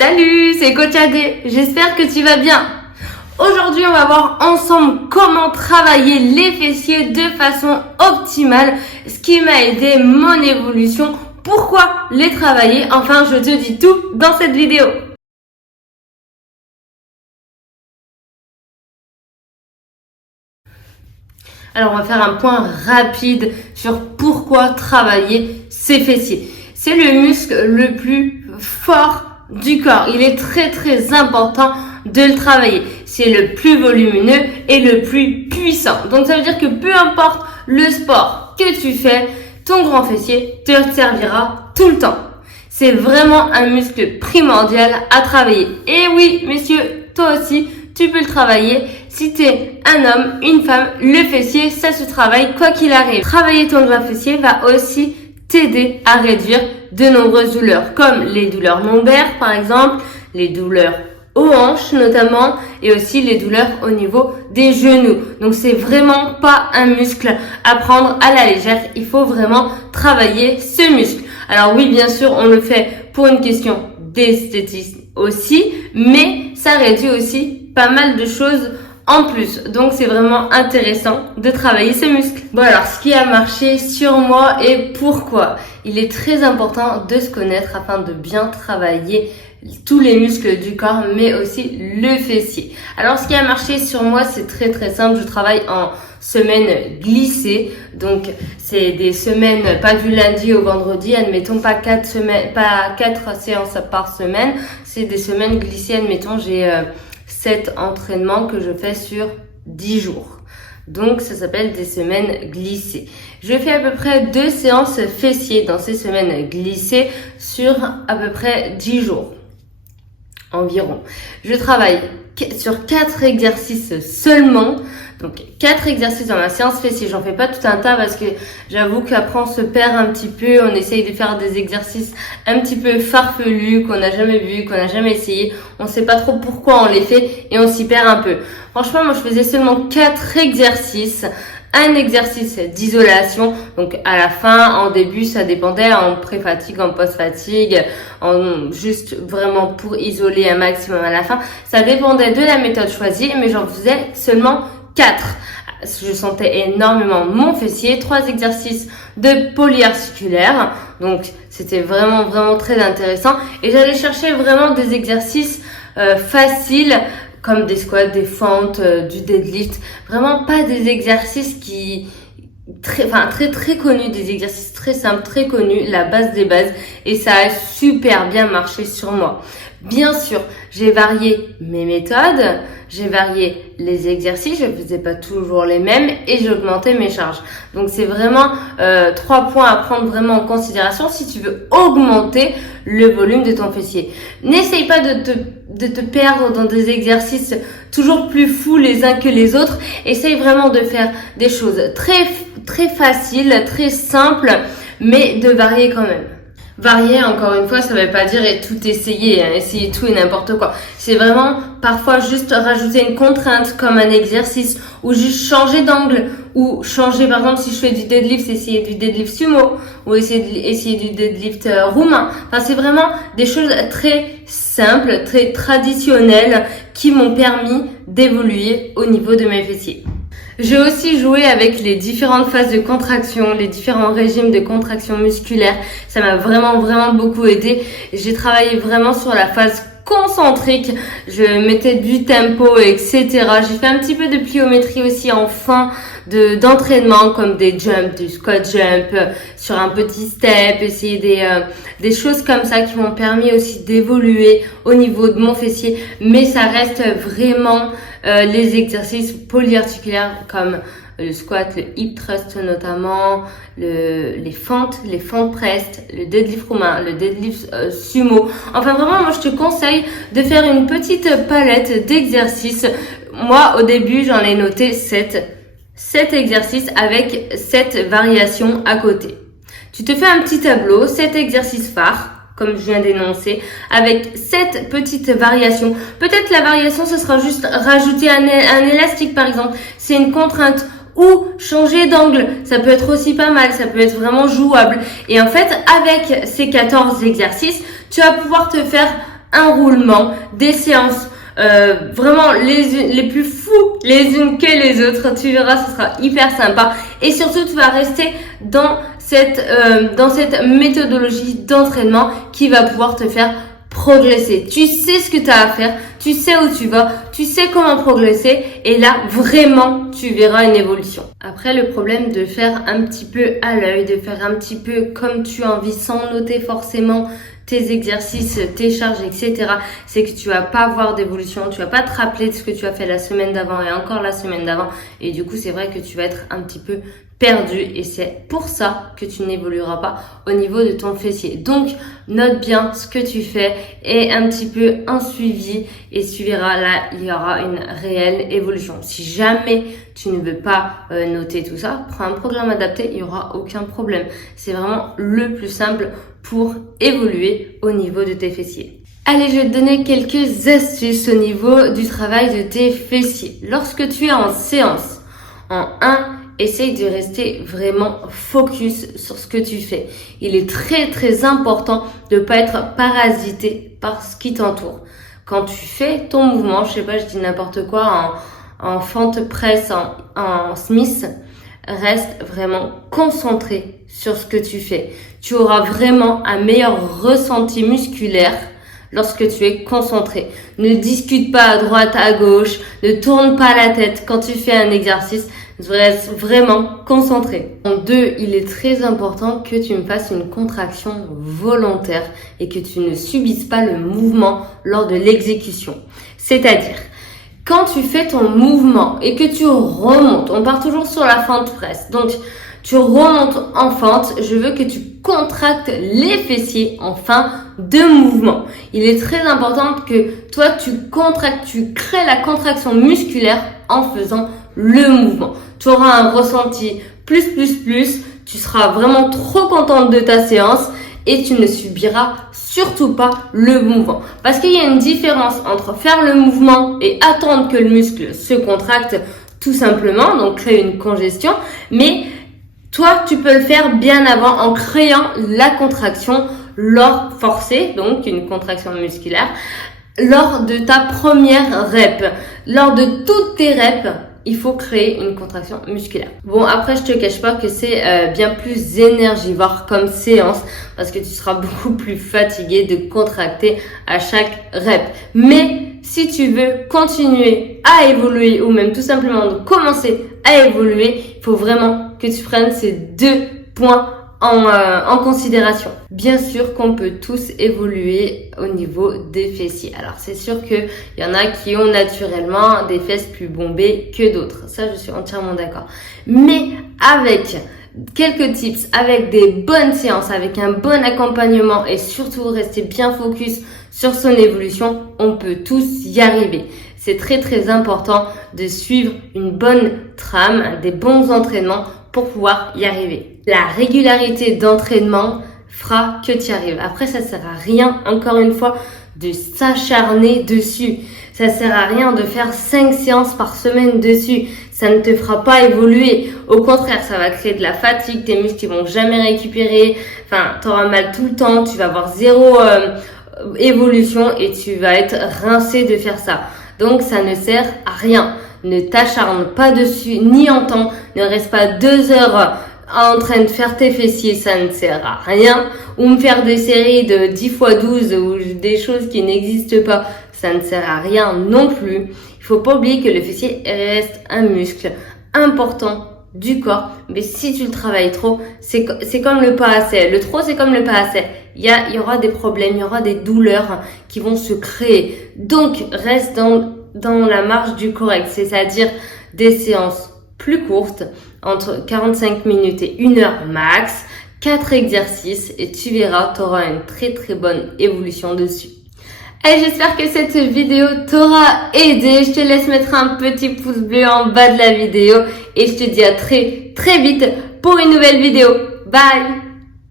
Salut, c'est Coach Adé, j'espère que tu vas bien. Aujourd'hui, on va voir ensemble comment travailler les fessiers de façon optimale, ce qui m'a aidé mon évolution, pourquoi les travailler, enfin je te dis tout dans cette vidéo. Alors on va faire un point rapide sur pourquoi travailler ses fessiers. C'est le muscle le plus fort du corps. Il est très important de le travailler. C'est le plus volumineux et le plus puissant. Donc ça veut dire que peu importe le sport que tu fais, ton grand fessier te servira tout le temps. C'est vraiment un muscle primordial à travailler. Et oui, messieurs, toi aussi, tu peux le travailler. Si tu es un homme, une femme, le fessier, ça se travaille quoi qu'il arrive. Travailler ton grand fessier va aussi t'aider à réduire de nombreuses douleurs, comme les douleurs lombaires par exemple, les douleurs aux hanches notamment, et aussi les douleurs au niveau des genoux. Donc c'est vraiment pas un muscle à prendre à la légère, il faut vraiment travailler ce muscle. Alors oui, bien sûr, on le fait pour une question d'esthétisme aussi, mais ça réduit aussi pas mal de choses en plus. Donc c'est vraiment intéressant de travailler ce muscle. Bon alors, ce qui a marché sur moi et pourquoi? Il est très important de se connaître afin de bien travailler tous les muscles du corps, mais aussi le fessier. Alors ce qui a marché sur moi, c'est très simple. Je travaille en semaine glissée, donc c'est des semaines pas du lundi au vendredi, admettons pas 4 séances par semaine, c'est des semaines glissées, admettons j'ai 7 entraînements que je fais sur 10 jours. Donc ça s'appelle des semaines glissées. Je fais à peu près 2 séances fessiers dans ces semaines glissées sur à peu près 10 jours environ. Je travaille sur 4 exercices seulement. Donc 4 exercices dans ma séance fessier. J'en fais pas tout un tas parce que j'avoue qu'après on se perd un petit peu. On essaye de faire des exercices un petit peu farfelus qu'on n'a jamais vu, qu'on n'a jamais essayé. On sait pas trop pourquoi on les fait et on s'y perd un peu. Franchement, moi je faisais seulement 4 exercices. Un exercice d'isolation, donc à la fin, en début, ça dépendait, en pré-fatigue, en post-fatigue, juste vraiment pour isoler un maximum à la fin. Ça dépendait de la méthode choisie, mais j'en faisais seulement 4. Je sentais énormément mon fessier. 3 exercices de polyarticulaire, donc c'était vraiment très intéressant. Et j'allais chercher vraiment des exercices faciles, comme des squats, des fentes, du deadlift. Vraiment pas des exercices qui très connus, des exercices très simples, très connus, la base des bases. Et ça a super bien marché sur moi. Bien sûr, j'ai varié mes méthodes, j'ai varié les exercices, je faisais pas toujours les mêmes et j'ai augmenté mes charges. Donc c'est vraiment 3 points à prendre vraiment en considération si tu veux augmenter le volume de ton fessier. N'essaye pas de te perdre dans des exercices toujours plus fous les uns que les autres. Essaye vraiment de faire des choses très faciles, très simples, mais de varier quand même. Varier, encore une fois, ça veut pas dire tout essayer, essayer tout et n'importe quoi. C'est vraiment parfois juste rajouter une contrainte comme un exercice ou juste changer d'angle ou changer, par exemple, si je fais du deadlift, essayer du deadlift sumo ou essayer du deadlift roumain. Enfin, c'est vraiment des choses très simples, très traditionnelles qui m'ont permis d'évoluer au niveau de mes fessiers. J'ai aussi joué avec les différentes phases de contraction, les différents régimes de contraction musculaire. Ça m'a vraiment beaucoup aidé. J'ai travaillé vraiment sur la phase concentrique. Je mettais du tempo, etc. J'ai fait un petit peu de pliométrie aussi en fin d'entraînement, comme des jumps, du squat jump, sur un petit step, essayer des choses comme ça qui m'ont permis aussi d'évoluer au niveau de mon fessier. Mais ça reste vraiment les exercices polyarticulaires comme le squat, le hip thrust notamment, les fentes press, le deadlift roumain, le deadlift sumo. Enfin vraiment, moi je te conseille de faire une petite palette d'exercices. Moi au début j'en ai noté 7 exercices avec 7 variations à côté. Tu te fais un petit tableau, 7 exercices phares, comme je viens d'énoncer, avec 7 petites variations. Peut-être la variation, ce sera juste rajouter un élastique par exemple. C'est une contrainte. Ou changer d'angle, ça peut être aussi pas mal, ça peut être vraiment jouable. Et en fait, avec ces 14 exercices, tu vas pouvoir te faire un roulement, des séances vraiment les plus fous les unes que les autres. Tu verras, ce sera hyper sympa. Et surtout, tu vas rester dans cette méthodologie d'entraînement qui va pouvoir te faire progresser. Tu sais ce que tu as à faire, tu sais où tu vas, tu sais comment progresser et là vraiment tu verras une évolution. Après, le problème de faire un petit peu à l'œil, de faire un petit peu comme tu as envie sans noter forcément tes exercices, tes charges, etc. c'est que tu vas pas avoir d'évolution, tu vas pas te rappeler de ce que tu as fait la semaine d'avant et encore la semaine d'avant et du coup c'est vrai que tu vas être un petit peu perdu et c'est pour ça que tu n'évolueras pas au niveau de ton fessier. Donc note bien ce que tu fais et un petit peu un suivi et tu verras là il y aura une réelle évolution. Si jamais tu ne veux pas noter tout ça, prends un programme adapté, il n'y aura aucun problème. C'est vraiment le plus simple pour évoluer au niveau de tes fessiers. Allez, je vais te donner quelques astuces au niveau du travail de tes fessiers. Lorsque tu es en séance, en 1, essaye de rester vraiment focus sur ce que tu fais. Il est très important de ne pas être parasité par ce qui t'entoure. Quand tu fais ton mouvement, je sais pas, je dis n'importe quoi, en fente presse, en Smith, reste vraiment concentré sur ce que tu fais. Tu auras vraiment un meilleur ressenti musculaire lorsque tu es concentré. Ne discute pas à droite, à gauche, ne tourne pas la tête quand tu fais un exercice. Reste vraiment concentré. En 2, il est très important que tu me fasses une contraction volontaire et que tu ne subisses pas le mouvement lors de l'exécution. C'est-à-dire, quand tu fais ton mouvement et que tu remontes, on part toujours sur la fente presse. Donc, tu remontes en fente, je veux que tu contractes les fessiers en fin de mouvement. Il est très important que toi, tu contractes, tu crées la contraction musculaire en faisant le mouvement. Tu auras un ressenti plus, tu seras vraiment trop contente de ta séance et tu ne subiras surtout pas le mouvement. Parce qu'il y a une différence entre faire le mouvement et attendre que le muscle se contracte tout simplement, donc créer une congestion, mais toi, tu peux le faire bien avant en créant la contraction lors forcée, donc une contraction musculaire, lors de ta première rep. Lors de toutes tes reps, il faut créer une contraction musculaire. Bon, après, je te cache pas que c'est bien plus énergivore comme séance parce que tu seras beaucoup plus fatigué de contracter à chaque rep. Mais si tu veux continuer à évoluer ou même tout simplement de commencer à évoluer, il faut vraiment que tu prennes ces 2 points en considération. Bien sûr qu'on peut tous évoluer au niveau des fessiers. Alors c'est sûr qu'il y en a qui ont naturellement des fesses plus bombées que d'autres. Ça, je suis entièrement d'accord. Mais avec quelques tips, avec des bonnes séances, avec un bon accompagnement et surtout rester bien focus sur son évolution, on peut tous y arriver. C'est très important de suivre une bonne trame, des bons entraînements pour pouvoir y arriver. La régularité d'entraînement fera que tu y arrives. Après, ça sert à rien, encore une fois, de s'acharner dessus. Ça sert à rien de faire 5 séances par semaine dessus. Ça ne te fera pas évoluer. Au contraire, ça va créer de la fatigue. Tes muscles vont jamais récupérer. Enfin, tu auras mal tout le temps. Tu vas avoir zéro évolution et tu vas être rincé de faire ça. Donc, ça ne sert à rien. Ne t'acharne pas dessus, ni en temps. Ne reste pas 2 heures en train de faire tes fessiers, ça ne sert à rien. Ou me faire des séries de 10 x 12 ou des choses qui n'existent pas, ça ne sert à rien non plus. Il faut pas oublier que le fessier reste un muscle important du corps. Mais si tu le travailles trop, c'est comme le pas assez. Le trop, c'est comme le pas assez. Il y aura des problèmes, il y aura des douleurs qui vont se créer. Donc, reste dans la marge du correct, c'est-à-dire des séances plus courtes, entre 45 minutes et 1 heure max, 4 exercices et tu verras, tu auras une très bonne évolution dessus. Et j'espère que cette vidéo t'aura aidé. Je te laisse mettre un petit pouce bleu en bas de la vidéo et je te dis à très vite pour une nouvelle vidéo. Bye!